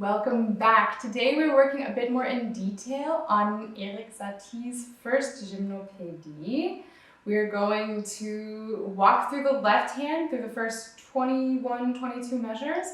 Welcome back. Today we're working a bit more in detail on Erik Satie's first Gymnopédie. We're going to walk through the left hand through the first 21, 22 measures,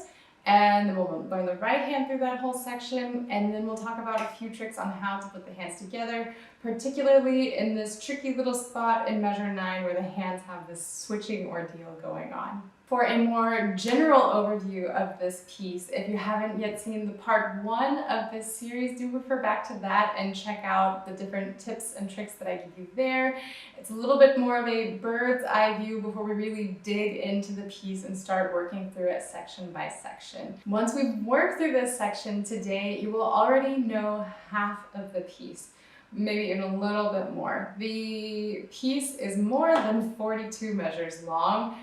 and then we'll learn the right hand through that whole section, and then we'll talk about a few tricks on how to put the hands together, particularly in this tricky little spot in measure 9 where the hands have this switching ordeal going on. For a more general overview of this piece, if you haven't yet seen the part 1 of this series, do refer back to that and check out the different tips and tricks that I give you there. It's a little bit more of a bird's eye view before we really dig into the piece and start working through it section by section. Once we've worked through this section today, you will already know half of the piece, maybe even a little bit more. The piece is more than 42 measures long,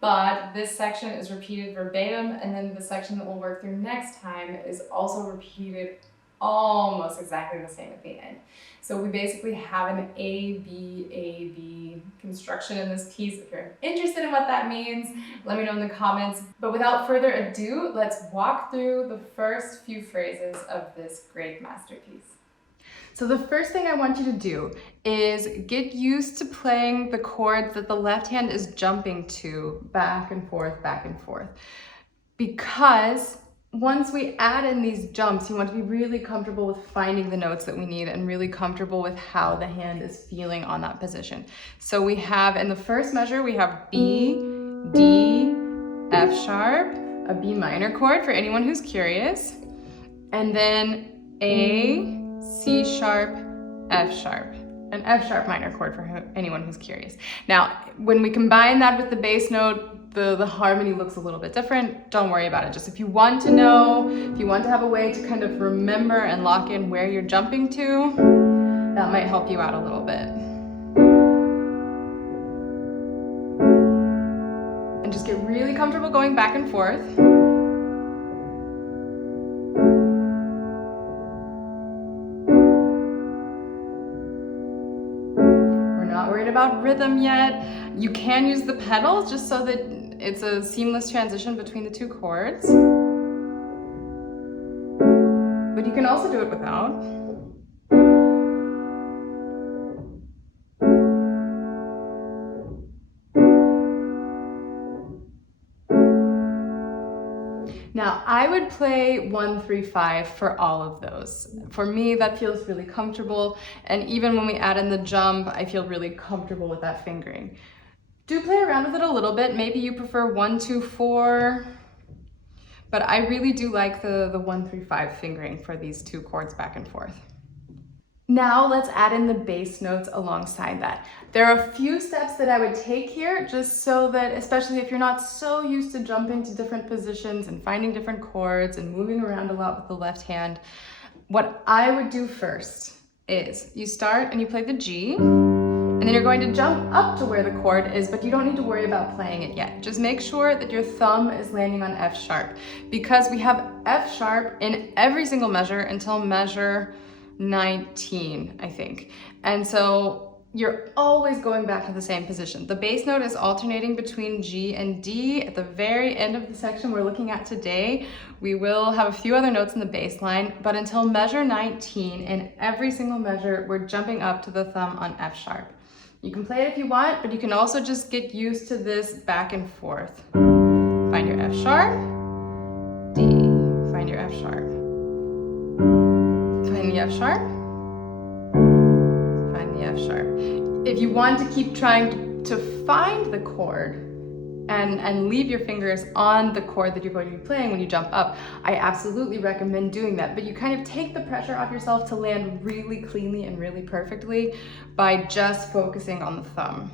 but this section is repeated verbatim, and then the section that we'll work through next time is also repeated almost exactly the same at the end. So we basically have an A-B construction in this piece. If you're interested in what that means, let me know in the comments. But without further ado, let's walk through the first few phrases of this great masterpiece. So the first thing I want you to do is get used to playing the chords that the left hand is jumping to back and forth, because once we add in these jumps, you want to be really comfortable with finding the notes that we need and really comfortable with how the hand is feeling on that position. So we have, in the first measure, we have B, D, F sharp, a B minor chord for anyone who's curious, and then A, C sharp, F sharp, an F sharp minor chord for anyone who's curious. Now, when we combine that with the bass note, the harmony looks a little bit different. Don't worry about it. Just if you want to know, if you want to have a way to kind of remember and lock in where you're jumping to, that might help you out a little bit. And just get really comfortable going back and forth. About rhythm yet. You can use the pedals just so that it's a seamless transition between the two chords. But you can also do it without. Now, I would play 1, 3, 5 for all of those. For me, that feels really comfortable, and even when we add in the jump, I feel really comfortable with that fingering. Do play around with it a little bit. Maybe you prefer 1, 2, 4, but I really do like the 1, 3, 5 fingering for these two chords back and forth. Now let's add in the bass notes alongside that. There are a few steps that I would take here just so that, especially if you're not so used to jumping to different positions and finding different chords and moving around a lot with the left hand, what I would do first is you start and you play the G, and then you're going to jump up to where the chord is, but you don't need to worry about playing it yet. Just make sure that your thumb is landing on F sharp, because we have F sharp in every single measure until measure 19, I think. And so you're always going back to the same position. The bass note is alternating between G and D. At the very end of the section we're looking at today, we will have a few other notes in the bass line, but until measure 19, in every single measure, we're jumping up to the thumb on F sharp. You can play it if you want, but you can also just get used to this back and forth. Find your F sharp, D, find your F sharp. Find the F sharp, find the F sharp. If you want to keep trying to find the chord and leave your fingers on the chord that you're going to be playing when you jump up, I absolutely recommend doing that. But you kind of take the pressure off yourself to land really cleanly and really perfectly by just focusing on the thumb.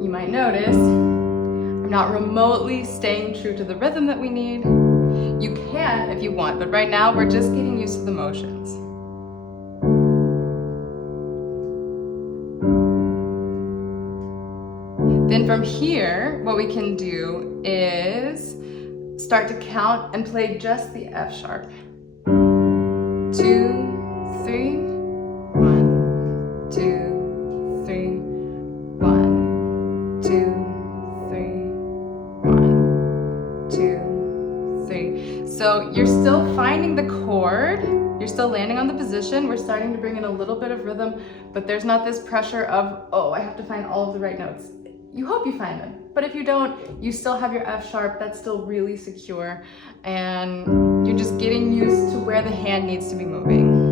You might notice I'm not remotely staying true to the rhythm that we need. You can if you want, but right now we're just getting used to the motions. Then from here, what we can do is start to count and play just the F sharp. 2, 3, 1, position, we're starting to bring in a little bit of rhythm, but there's not this pressure of, oh, I have to find all of the right notes. You hope you find them, but if you don't, you still have your F sharp, that's still really secure, and you're just getting used to where the hand needs to be moving.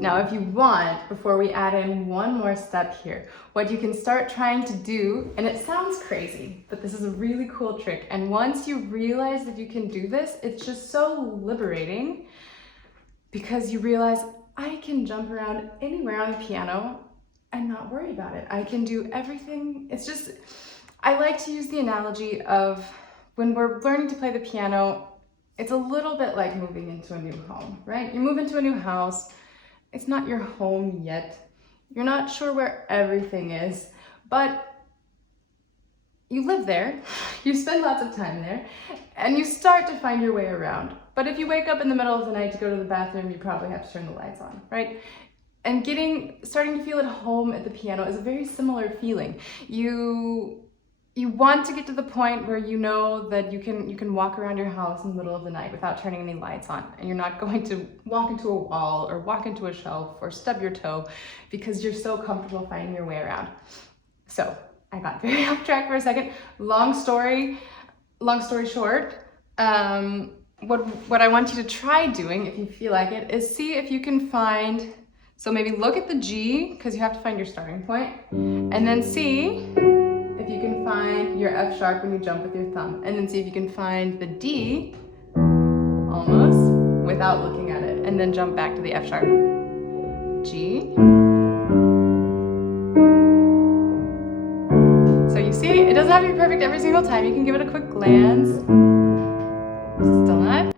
Now, if you want, before we add in one more step here, what you can start trying to do, and it sounds crazy, but this is a really cool trick. And once you realize that you can do this, it's just so liberating because you realize I can jump around anywhere on the piano and not worry about it. I can do everything. It's just, I like to use the analogy of when we're learning to play the piano, it's a little bit like moving into a new home, right? You move into a new house. It's not your home yet. You're not sure where everything is, but you live there, you spend lots of time there, and you start to find your way around. But if you wake up in the middle of the night to go to the bathroom, you probably have to turn the lights on, right? And starting to feel at home at the piano is a very similar feeling. You want to get to the point where you know that you can walk around your house in the middle of the night without turning any lights on, and you're not going to walk into a wall or walk into a shelf or stub your toe because you're so comfortable finding your way around. So I got very off track for a second. Long story short, what I want you to try doing, if you feel like it, is see if you can find, so maybe look at the G, because you have to find your starting point, and then see if you can find your F sharp when you jump with your thumb, and then see if you can find the D almost without looking at it, and then jump back to the F sharp. G. So you see, it doesn't have to be perfect every single time. You can give it a quick glance. Still not.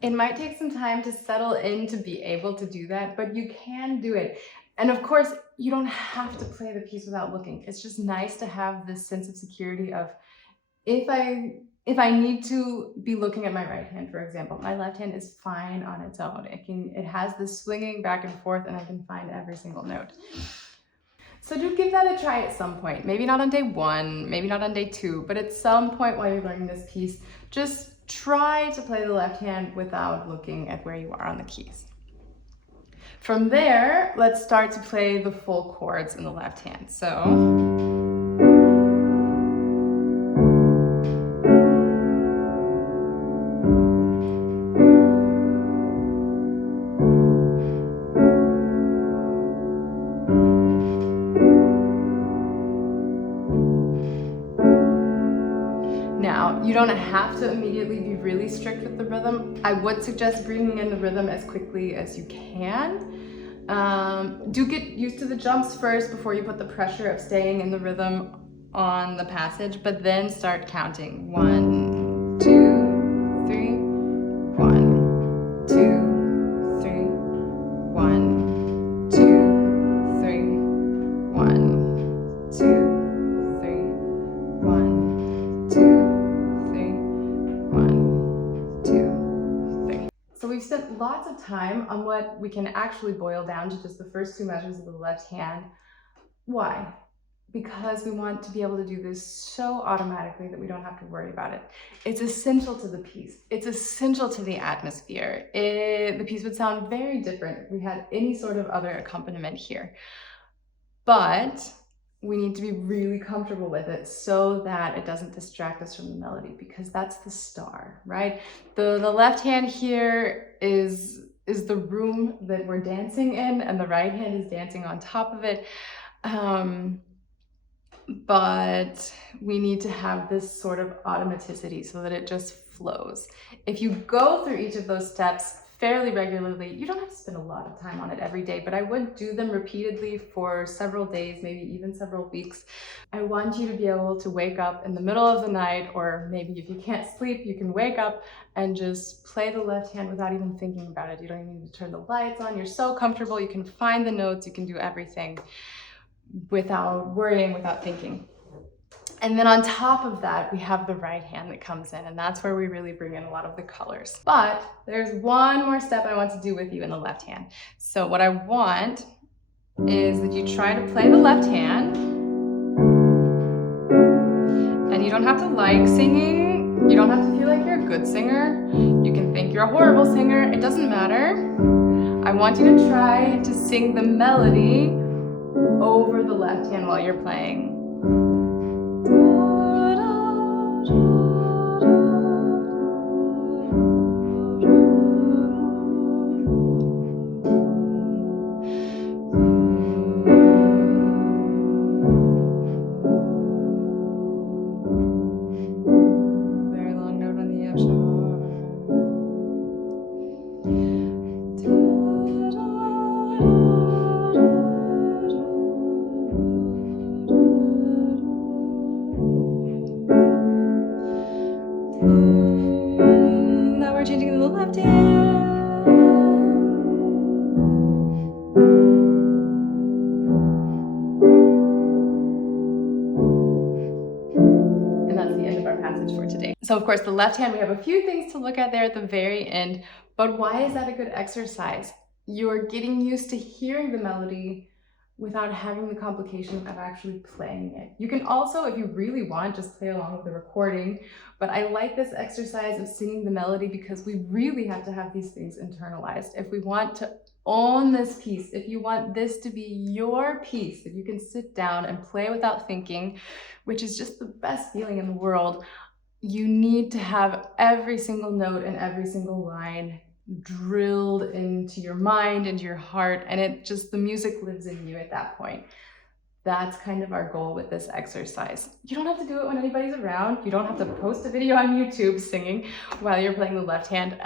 It might take some time to settle in to be able to do that, but you can do it. And of course, you don't have to play the piece without looking. It's just nice to have this sense of security of, if I need to be looking at my right hand, for example, my left hand is fine on its own. It has this swinging back and forth, and I can find every single note. So do give that a try at some point. Maybe not on day one, maybe not on day two, but at some point while you're learning this piece, just try to play the left hand without looking at where you are on the keys. From there, let's start to play the full chords in the left hand. So. Now, you don't have to immediately be really strict with the rhythm. I would suggest bringing in the rhythm as quickly as you can. Do get used to the jumps first before you put the pressure of staying in the rhythm on the passage, but then start counting. 1, 2, 3, 1, 2, 3, 1, 2, 3, 1, 2, 3, 1, 2. So we've spent lots of time on what we can actually boil down to just the first two measures of the left hand. Why? Because we want to be able to do this so automatically that we don't have to worry about it. It's essential to the piece. It's essential to the atmosphere. The piece would sound very different if we had any sort of other accompaniment here. But we need to be really comfortable with it so that it doesn't distract us from the melody, because that's the star, right? The left hand here is the room that we're dancing in, and the right hand is dancing on top of it. But we need to have this sort of automaticity so that it just flows. If you go through each of those steps fairly regularly, you don't have to spend a lot of time on it every day, but I would do them repeatedly for several days, maybe even several weeks. I want you to be able to wake up in the middle of the night, or maybe if you can't sleep, you can wake up and just play the left hand without even thinking about it. You don't even need to turn the lights on. You're so comfortable. You can find the notes. You can do everything without worrying, without thinking. And then on top of that, we have the right hand that comes in, and that's where we really bring in a lot of the colors. But there's one more step I want to do with you in the left hand. So what I want is that you try to play the left hand, and you don't have to like singing, you don't have to feel like you're a good singer, you can think you're a horrible singer, it doesn't matter. I want you to try to sing the melody over the left hand while you're playing. Very long note on the F sharp. Now we're changing to the left hand. And that's the end of our passage for today. So of course, the left hand, we have a few things to look at there at the very end, but why is that a good exercise? You're getting used to hearing the melody without having the complication of actually playing it. You can also, if you really want, just play along with the recording, but I like this exercise of singing the melody because we really have to have these things internalized. If we want to own this piece, if you want this to be your piece, if you can sit down and play without thinking, which is just the best feeling in the world, you need to have every single note and every single line drilled into your mind, into your heart, and it just, the music lives in you at that point. That's kind of our goal with this exercise. You don't have to do it when anybody's around. You don't have to post a video on YouTube singing while you're playing the left hand,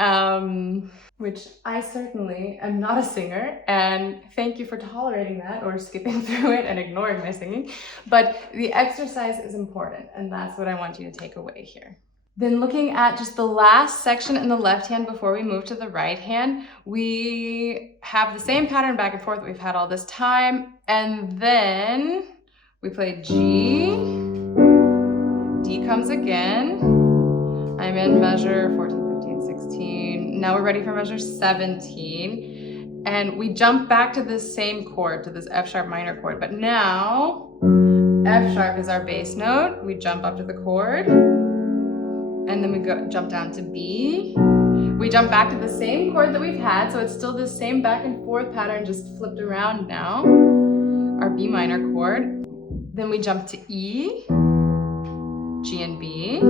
which I certainly am not a singer, and thank you for tolerating that or skipping through it and ignoring my singing. But the exercise is important, and that's what I want you to take away here. Then looking at just the last section in the left hand before we move to the right hand, we have the same pattern back and forth that we've had all this time. And then we play G, D comes again. I'm in measure 14, 15, 16. Now we're ready for measure 17. And we jump back to this same chord, to this F sharp minor chord. But now F sharp is our bass note. We jump up to the chord. And then we jump down to B. We jump back to the same chord that we've had, so it's still the same back and forth pattern, just flipped around now. Our B minor chord. Then we jump to E, G and B,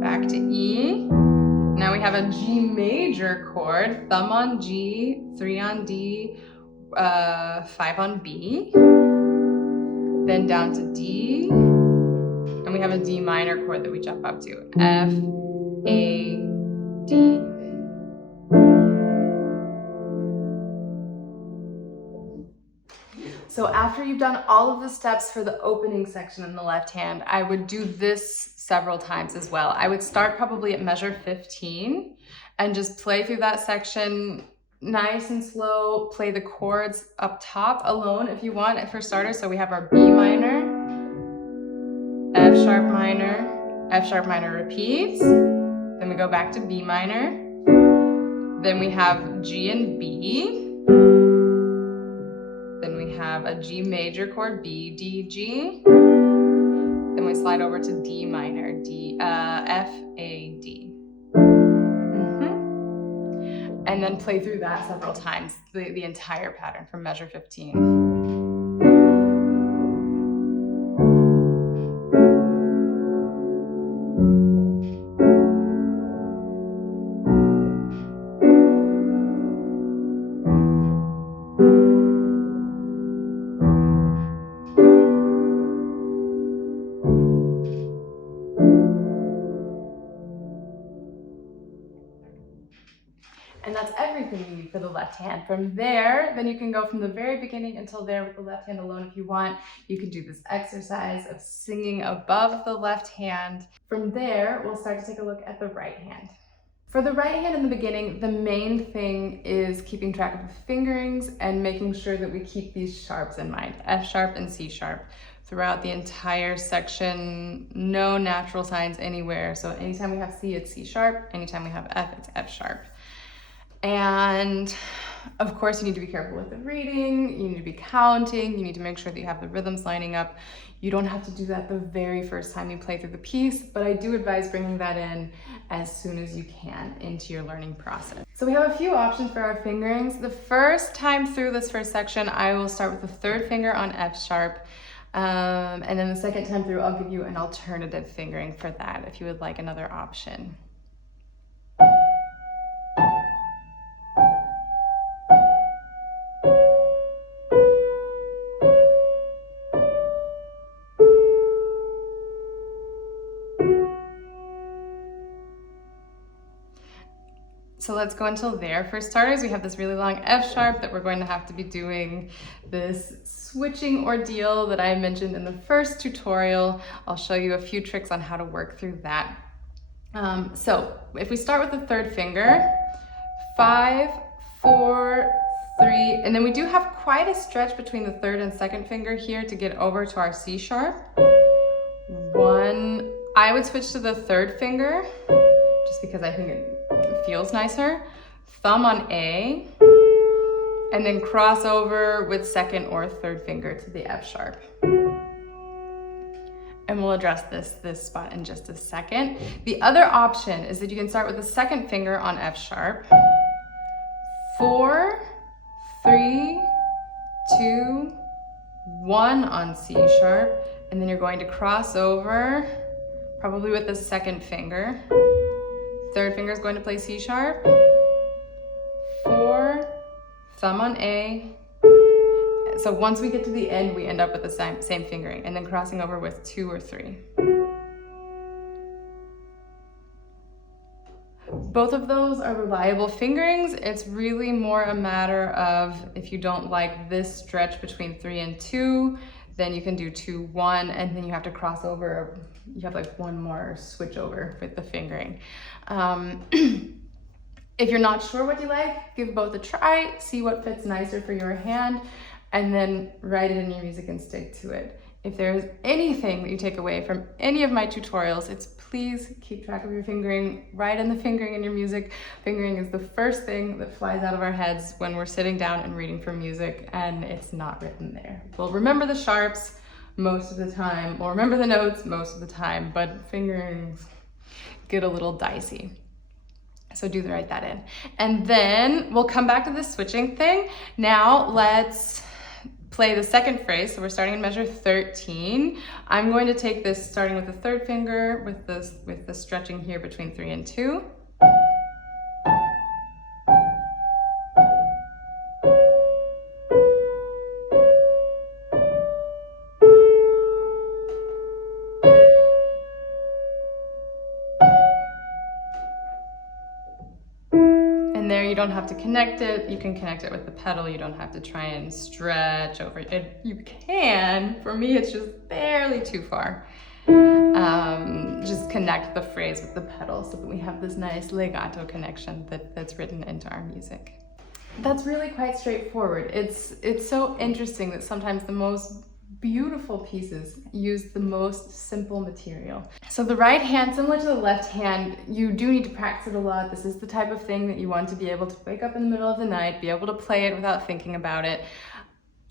back to E. Now we have a G major chord, thumb on G, 3 on D, 5 on B. Then down to D. And we have a D minor chord that we jump up to, F, A, D. So after you've done all of the steps for the opening section in the left hand, I would do this several times as well. I would start probably at measure 15 and just play through that section nice and slow, play the chords up top alone if you want for starters. So we have our B minor, F sharp minor repeats, then we go back to B minor, then we have G and B, then we have a G major chord, B, D, G, then we slide over to D minor, D, F, A, D. And then play through that several times, the entire pattern from measure 15. And that's everything you need for the left hand. From there, then you can go from the very beginning until there with the left hand alone if you want. You can do this exercise of singing above the left hand. From there, we'll start to take a look at the right hand. For the right hand in the beginning, the main thing is keeping track of the fingerings and making sure that we keep these sharps in mind, F sharp and C sharp. throughout the entire section. No natural signs anywhere. So anytime we have C, it's C sharp. Anytime we have F, it's F sharp. And of course, you need to be careful with the reading. You need to be counting. You need to make sure that you have the rhythms lining up. You don't have to do that the very first time you play through the piece, but I do advise bringing that in as soon as you can into your learning process. So we have a few options for our fingerings. The first time through this first section, I will start with the third finger on F sharp. And then the second time through, I'll give you an alternative fingering for that if you would like another option. So let's go until there. For starters, we have this really long F sharp that we're going to have to be doing this switching ordeal that I mentioned in the first tutorial. I'll show you a few tricks on how to work through that. So if we start with the third finger, 5, 4, 3, and then we do have quite a stretch between the third and second finger here to get over to our C sharp. 1, I would switch to the third finger just because I think it feels nicer. Thumb on A, and then cross over with second or third finger to the F sharp. And we'll address this spot in just a second. The other option is that you can start with the second finger on F sharp. 4, 3, 2, 1 on C sharp, and then you're going to cross over, probably with the second finger. Third finger is going to play C sharp. 4, thumb on A. So once we get to the end, we end up with the same fingering, and then crossing over with 2 or 3. Both of those are reliable fingerings. It's really more a matter of if you don't like this stretch between 3 and 2, then you can do 2, 1, and then you have to cross over. You have like one more switch over with the fingering. If you're not sure what you like, give both a try, see what fits nicer for your hand, and then write it in your music and stick to it. If there's anything that you take away from any of my tutorials, it's please keep track of your fingering, write in the fingering in your music. Fingering is the first thing that flies out of our heads when we're sitting down and reading for music, and it's not written there. We'll remember the sharps most of the time, we'll remember the notes most of the time, but fingerings get a little dicey. So do write that in. And then we'll come back to this switching thing. Now let's play the second phrase. So we're starting in measure 13. I'm going to take this starting with the third finger with the stretching here between 3 and 2. There, you don't have to connect it. You can connect it with the pedal. You don't have to try and stretch over it. You can. For me, it's just barely too far. Just connect the phrase with the pedal so that we have this nice legato connection that's written into our music. That's really quite straightforward. It's so interesting that sometimes the most beautiful pieces use the most simple material. So the right hand, similar to the left hand, you do need to practice it a lot. This is the type of thing that you want to be able to wake up in the middle of the night, be able to play it without thinking about it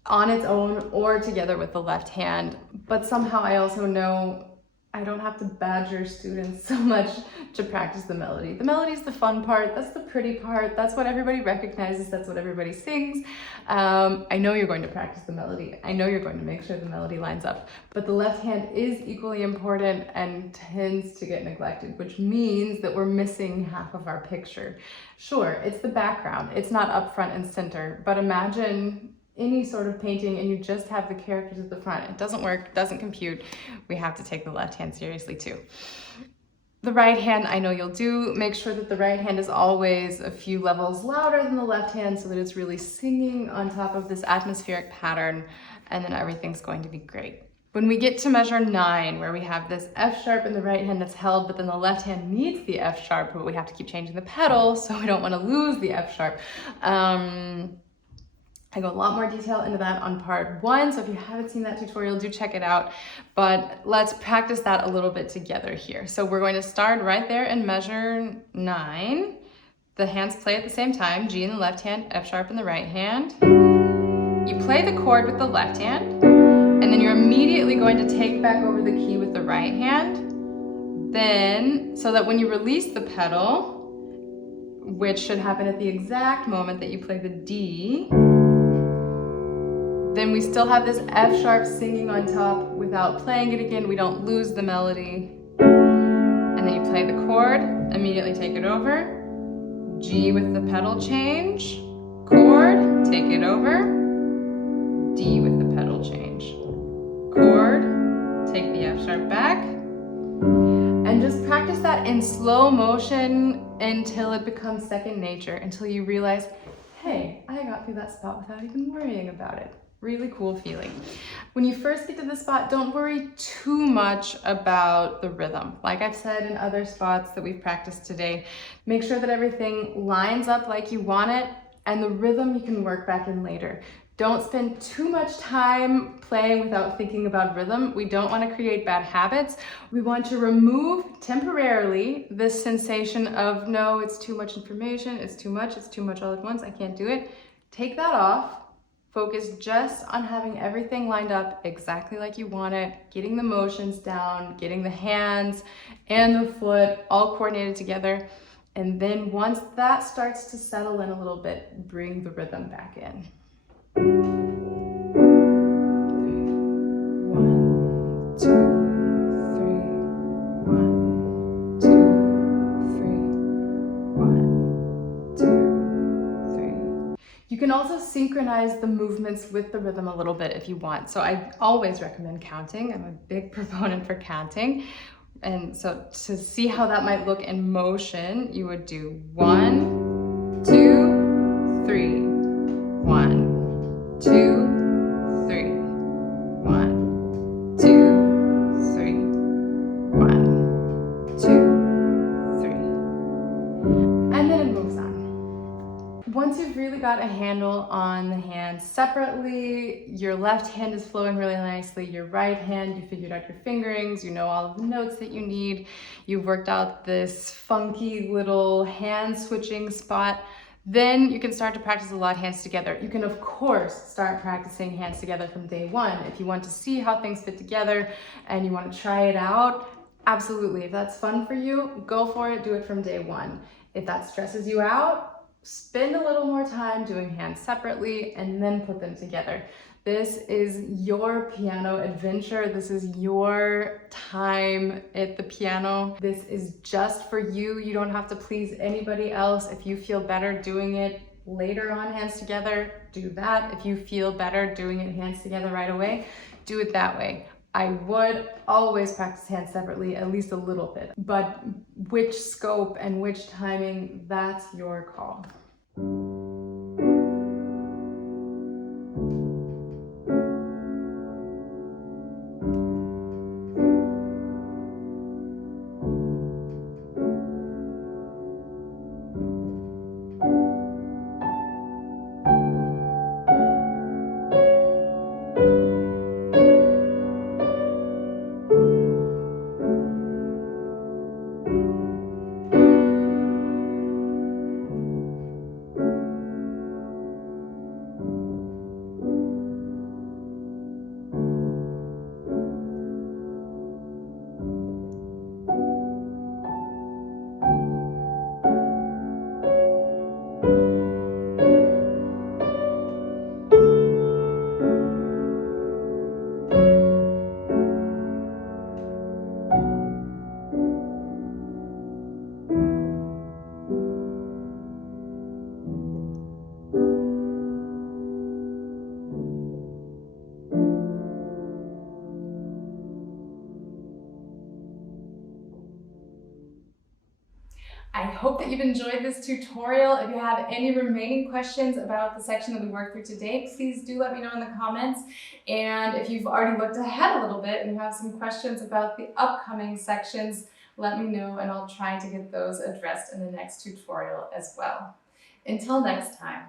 on its own or together with the left hand. But somehow I also know I don't have to badger students so much to practice the melody. The melody is the fun part, that's the pretty part, that's what everybody recognizes, that's what everybody sings. I know you're going to practice the melody, I know you're going to make sure the melody lines up, but the left hand is equally important and tends to get neglected, which means that we're missing half of our picture. Sure, it's the background, it's not up front and center, but imagine any sort of painting and you just have the characters at the front. It doesn't work, doesn't compute. We have to take the left hand seriously too. The right hand, I know you'll do. Make sure that the right hand is always a few levels louder than the left hand so that it's really singing on top of this atmospheric pattern, and then everything's going to be great. When we get to measure 9, where we have this F sharp in the right hand that's held, but then the left hand needs the F sharp, but we have to keep changing the pedal, so we don't want to lose the F sharp. I go a lot more detail into that on part 1, so if you haven't seen that tutorial, do check it out. But let's practice that a little bit together here. So we're going to start right there and measure 9. The hands play at the same time, G in the left hand, F sharp in the right hand. You play the chord with the left hand, and then you're immediately going to take back over the key with the right hand. Then, so that when you release the pedal, which should happen at the exact moment that you play the D, then we still have this F sharp singing on top without playing it again. We don't lose the melody. And then you play the chord, immediately take it over. G with the pedal change, chord, take it over. D with the pedal change, chord, take the F sharp back. And just practice that in slow motion until it becomes second nature, until you realize, hey, I got through that spot without even worrying about it. Really cool feeling. When you first get to this spot, don't worry too much about the rhythm. Like I've said in other spots that we've practiced today, make sure that everything lines up like you want it, and the rhythm you can work back in later. Don't spend too much time playing without thinking about rhythm. We don't want to create bad habits. We want to remove temporarily this sensation of, no, it's too much information, it's too much all at once, I can't do it. Take that off. Focus just on having everything lined up exactly like you want it, getting the motions down, getting the hands and the foot all coordinated together. And then once that starts to settle in a little bit, bring the rhythm back in. 1, 2, 3, 1, 2, 3, 1, 2, 3. You can also synchronize the movements with the rhythm a little bit if you want. So I always recommend counting. I'm a big proponent for counting. And so to see how that might look in motion, you would do 1, 2, 3, 1, 2, 3, 1, 2, 3, 1, 2, 3. And then it moves on. Once you've really got a handle on the hands separately, your left hand is flowing really nicely, your right hand, you figured out your fingerings, you know all of the notes that you need, you've worked out this funky little hand switching spot, then you can start to practice a lot of hands together. You can, of course, start practicing hands together from day 1. If you want to see how things fit together and you want to try it out, absolutely. If that's fun for you, go for it, do it from day 1. If that stresses you out, spend a little more time doing hands separately and then put them together. This is your piano adventure. This is your time at the piano. This is just for you. You don't have to please anybody else. If you feel better doing it later on hands together, do that. If you feel better doing it hands together right away, do it that way. I would always practice hands separately, at least a little bit, but which scope and which timing, that's your call. I hope that you've enjoyed this tutorial. If you have any remaining questions about the section that we worked through today, please do let me know in the comments. And if you've already looked ahead a little bit and you have some questions about the upcoming sections, let me know and I'll try to get those addressed in the next tutorial as well. Until next time.